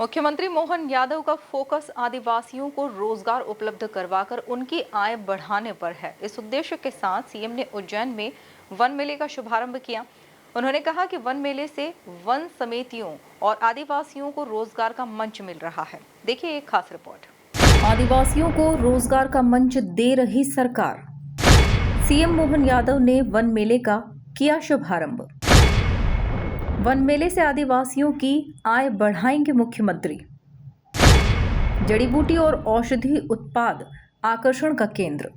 मुख्यमंत्री मोहन यादव का फोकस आदिवासियों को रोजगार उपलब्ध करवाकर उनकी आय बढ़ाने पर है। इस उद्देश्य के साथ सीएम ने उज्जैन में वन मेले का शुभारंभ किया। उन्होंने कहा कि वन मेले से वन समितियों और आदिवासियों को रोजगार का मंच मिल रहा है। देखिए एक खास रिपोर्ट। आदिवासियों को रोजगार का मंच दे रही सरकार। सीएम मोहन यादव ने वन मेले का किया शुभारंभ। वन मेले से आदिवासियों की आय बढ़ाएंगे मुख्यमंत्री। जड़ी बूटी और औषधि उत्पाद आकर्षण का केंद्र।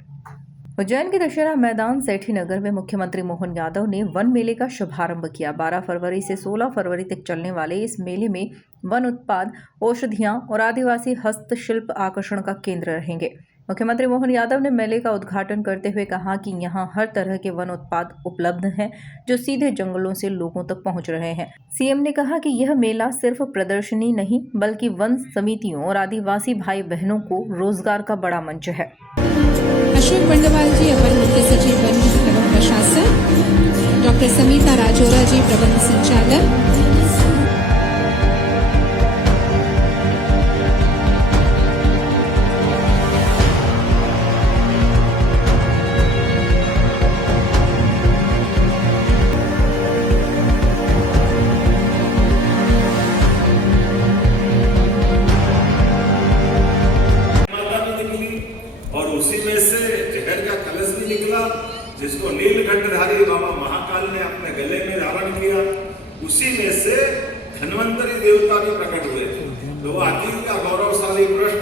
उज्जैन के दशहरा मैदान सेठी नगर में मुख्यमंत्री मोहन यादव ने वन मेले का शुभारंभ किया। 12 फरवरी से 16 फरवरी तक चलने वाले इस मेले में वन उत्पाद, औषधियां और आदिवासी हस्तशिल्प आकर्षण का केंद्र रहेंगे। मुख्यमंत्री मोहन यादव ने मेले का उद्घाटन करते हुए कहा कि यहां हर तरह के वन उत्पाद उपलब्ध हैं जो सीधे जंगलों से लोगों तक पहुंच रहे हैं। सीएम ने कहा कि यह मेला सिर्फ प्रदर्शनी नहीं बल्कि वन समितियों और आदिवासी भाई बहनों को रोजगार का बड़ा मंच है। अशोक बंडवाल जी अपर मुख्य सचिव वन एवं प्रशासन, डॉक्टर समीता राजोरा जी प्रबंध संचालक, और उसी में से जहर का कलश भी निकला जिसको नीलकंठधारी बाबा महाकाल ने अपने गले में धारण किया। उसी में से धन्वंतरी देवता भी प्रकट हुए थे। तो अतीत का गौरवशाली पृष्ठ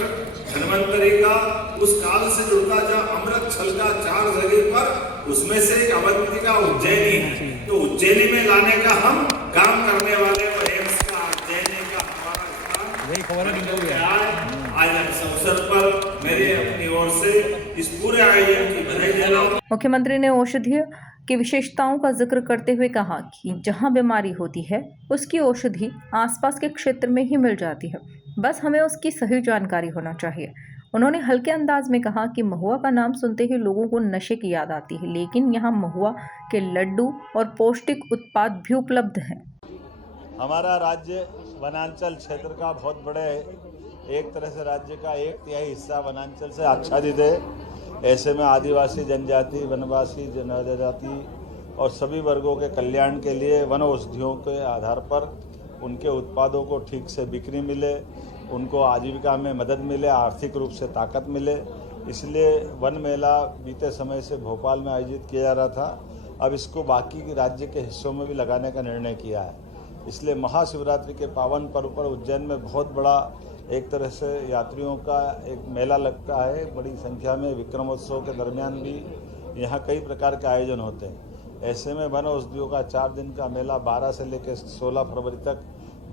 धन्वंतरी का उस काल से जुड़ता जहाँ अमृत छलका 4 जगह पर, उसमें से एक अवंती का उज्जैनी है। तो उज्जैनी में लाने का हम काम करने वाले एम्स का उज्जैनी का हमारा आज इस अवसर पर मेरे अपनी ओर से इस पूरे आयोजन की बधाई दे रहा हूं। मुख्यमंत्री ने औषधि की विशेषताओं का जिक्र करते हुए कहा कि जहां बीमारी होती है उसकी औषधि आसपास के क्षेत्र में ही मिल जाती है, बस हमें उसकी सही जानकारी होना चाहिए। उन्होंने हल्के अंदाज में कहा कि महुआ का नाम सुनते ही लोगों को नशे की याद आती है, लेकिन यहाँ महुआ के लड्डू और पौष्टिक उत्पाद भी उपलब्ध हैं। हमारा राज्य वनांचल क्षेत्र का बहुत बड़े, एक तरह से राज्य का 1/3 हिस्सा वनांचल से आच्छादित है। ऐसे में आदिवासी जनजाति, वनवासी जनजाति और सभी वर्गों के कल्याण के लिए वन औषधियों के आधार पर उनके उत्पादों को ठीक से बिक्री मिले, उनको आजीविका में मदद मिले, आर्थिक रूप से ताकत मिले। इसलिए वन मेला बीते समय से भोपाल में आयोजित किया जा रहा था। अब इसको बाकी राज्य के हिस्सों में भी लगाने का निर्णय किया है। इसलिए महाशिवरात्रि के पावन पर्व पर उज्जैन में बहुत बड़ा एक तरह से यात्रियों का एक मेला लगता है। बड़ी संख्या में विक्रमोत्सव के दरमियान भी यहाँ कई प्रकार के आयोजन होते हैं। ऐसे में वन औषधियों का 4 दिन का मेला 12 से लेकर 16 फरवरी तक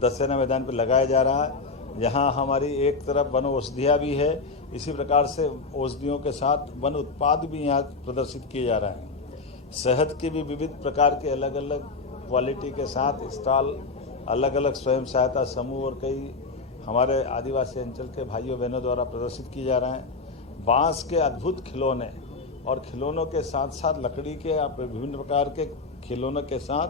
दशहरा मैदान पर लगाया जा रहा है। यहाँ हमारी एक तरफ वन औषधियाँ भी है, इसी प्रकार से औषधियों के साथ वन उत्पाद भी यहाँ प्रदर्शित किए जा रहे हैं। शहद की भी विविध प्रकार के अलग अलग क्वालिटी के साथ स्टॉल, अलग अलग स्वयं सहायता समूह और कई हमारे आदिवासी अंचल के भाइयों बहनों द्वारा प्रदर्शित किए जा रहे हैं। बांस के अद्भुत खिलौने और खिलौनों के साथ साथ लकड़ी के विभिन्न प्रकार के खिलौनों के साथ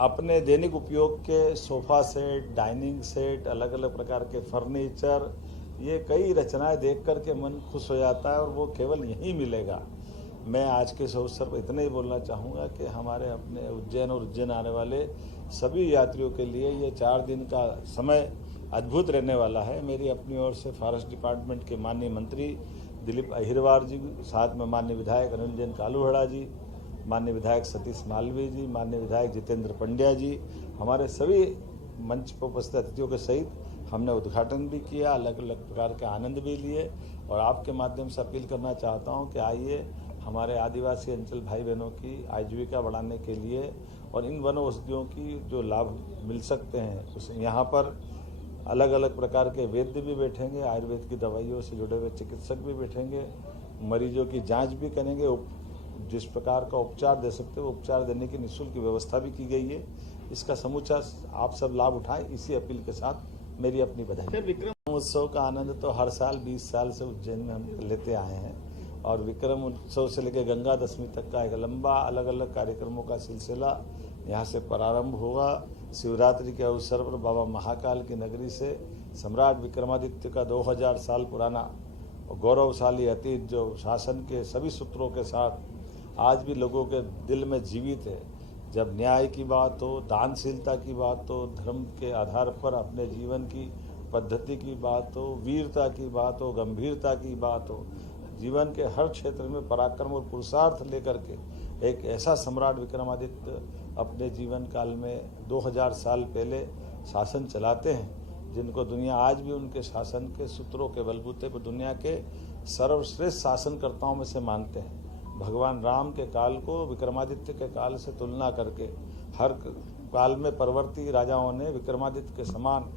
अपने दैनिक उपयोग के सोफा सेट, डाइनिंग सेट, अलग अलग प्रकार के फर्नीचर, ये कई रचनाएं देख कर के मन खुश हो जाता है और वो केवल यहीं मिलेगा। मैं आज के इस अवसर पर इतना ही बोलना चाहूँगा कि हमारे अपने उज्जैन और उज्जैन आने वाले सभी यात्रियों के लिए ये 4 दिन का समय अद्भुत रहने वाला है। मेरी अपनी ओर से फॉरेस्ट डिपार्टमेंट के माननीय मंत्री दिलीप अहिरवार जी, साथ में माननीय विधायक अनिल जैन कालूहड़ा जी, माननीय विधायक सतीश मालवीय जी, माननीय विधायक जितेंद्र पंड्या जी, हमारे सभी मंच पर उपस्थित अतिथियों के सहित हमने उद्घाटन भी किया, अलग अलग प्रकार के आनंद भी लिए। और आपके माध्यम से अपील करना चाहता हूँ कि आइए हमारे आदिवासी अंचल भाई बहनों की आजीविका बढ़ाने के लिए और इन वन औषधियों की जो लाभ मिल सकते हैं उस यहाँ पर अलग अलग प्रकार के वैद्य भी बैठेंगे, आयुर्वेद की दवाइयों से जुड़े हुए चिकित्सक भी बैठेंगे, मरीजों की जांच भी करेंगे, जिस प्रकार का उपचार दे सकते हो उपचार देने की निःशुल्क व्यवस्था भी की गई है। इसका समूचा आप सब लाभ उठाएं, इसी अपील के साथ मेरी अपनी बधाई। विक्रम उत्सव का आनंद तो हर साल 20 साल से उज्जैन में हम लेते आए हैं और विक्रम उत्सव से लेकर गंगा दशमी तक का एक लंबा अलग अलग कार्यक्रमों का सिलसिला यहाँ से प्रारंभ होगा। शिवरात्रि के अवसर पर बाबा महाकाल की नगरी से सम्राट विक्रमादित्य का 2000 साल पुराना और गौरवशाली अतीत जो शासन के सभी सूत्रों के साथ आज भी लोगों के दिल में जीवित है। जब न्याय की बात हो, दानशीलता की बात हो, धर्म के आधार पर अपने जीवन की पद्धति की बात हो, वीरता की बात हो, गंभीरता की बात हो, जीवन के हर क्षेत्र में पराक्रम और पुरुषार्थ लेकर के एक ऐसा सम्राट विक्रमादित्य अपने जीवन काल में 2000 साल पहले शासन चलाते हैं, जिनको दुनिया आज भी उनके शासन के सूत्रों के बलबूते पर दुनिया के सर्वश्रेष्ठ शासनकर्ताओं में से मानते हैं। भगवान राम के काल को विक्रमादित्य के काल से तुलना करके हर काल में परवर्ती राजाओं ने विक्रमादित्य के समान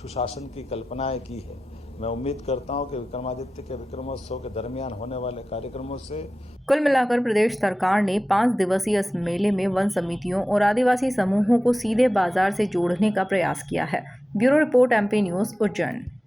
सुशासन की कल्पनाएं की है। मैं उम्मीद करता हूं कि विक्रमादित्य के विक्रमोत्सव के दरमियान होने वाले कार्यक्रमों से कुल मिलाकर प्रदेश सरकार ने 5 दिवसीय इस मेले में वन समितियों और आदिवासी समूहों को सीधे बाजार से जोड़ने का प्रयास किया है। Bureau report, MP news, Ujjain.